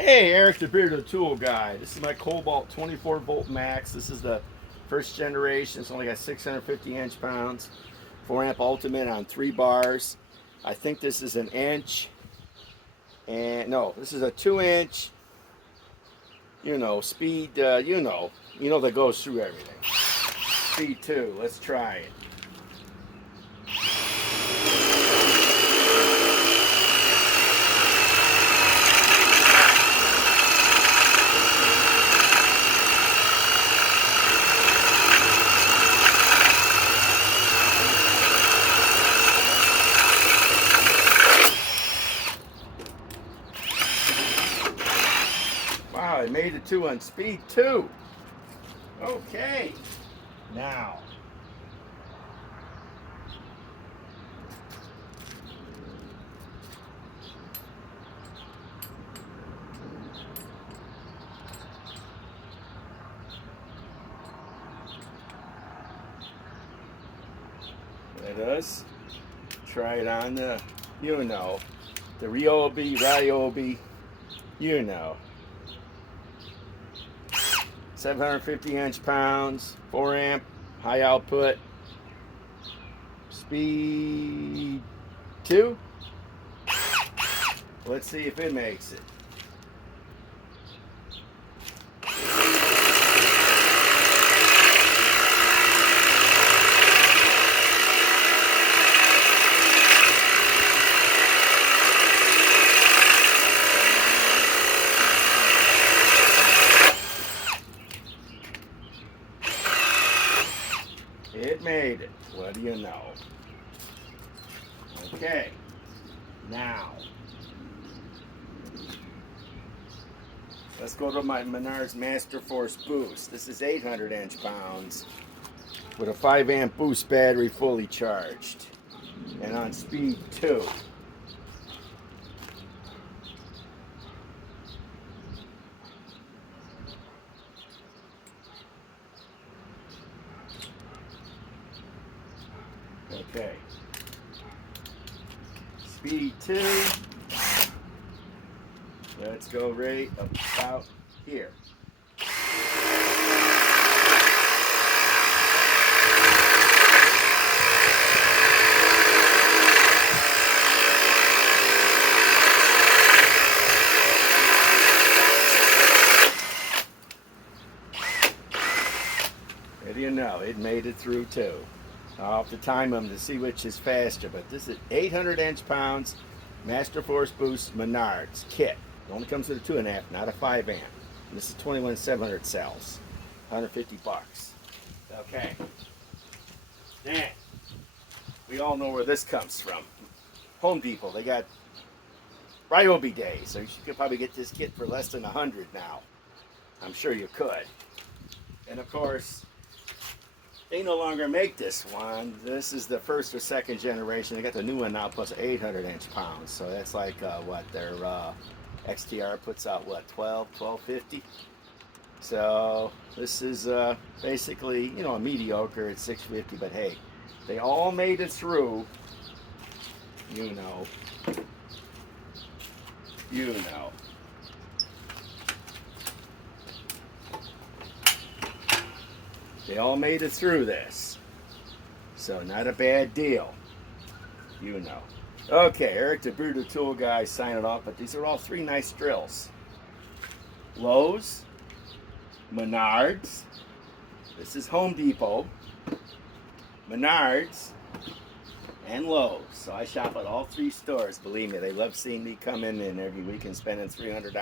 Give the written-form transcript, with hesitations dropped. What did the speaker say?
Hey, Eric the Bearded Tool Guy. This is my KOBALT 24 volt max. This is the first generation. It's only got 650 inch-pounds. 4 amp ultimate on 3 bars. I think this is an inch. And no, this is a 2-inch, speed, that goes through everything. Speed 2. Let's try it. Wow, it made it to on speed 2. Okay, now let us try it on the, the RYOBI, 750 inch-pounds, 4 amp, high output, speed 2. Let's see if it makes it. It made it. What do you know? Okay. Now, let's go to my Menards Master Force Boost. This is 800 inch-pounds with a 5 amp boost battery fully charged and on speed 2. Okay. Speed 2. Let's go right about here. What do you know? It made it through too. I'll have to time them to see which is faster, but this is 800 inch-pounds Master Force Boost Menards kit. It only comes with a 2.5, not a 5 amp. And this is 21,700 cells, 150 bucks. Okay. Then we all know where this comes from. Home Depot. They got RYOBI Day, so you could probably get this kit for less than 100 now. I'm sure you could. And of course, they no longer make this one. This is the first or second generation. They got the new one now plus 800 inch-pounds. So that's like what their XTR puts out, what, 1250. So this is basically, a mediocre at 650. But hey, they all made it through. You know. They all made it through this. So not a bad deal. Okay, Eric the Bearded Tool Guy signing off, but these are all 3 nice drills. Lowe's, Menards, this is Home Depot, Menards, and Lowe's. So I shop at all 3 stores. Believe me, they love seeing me come in every week and spending $300.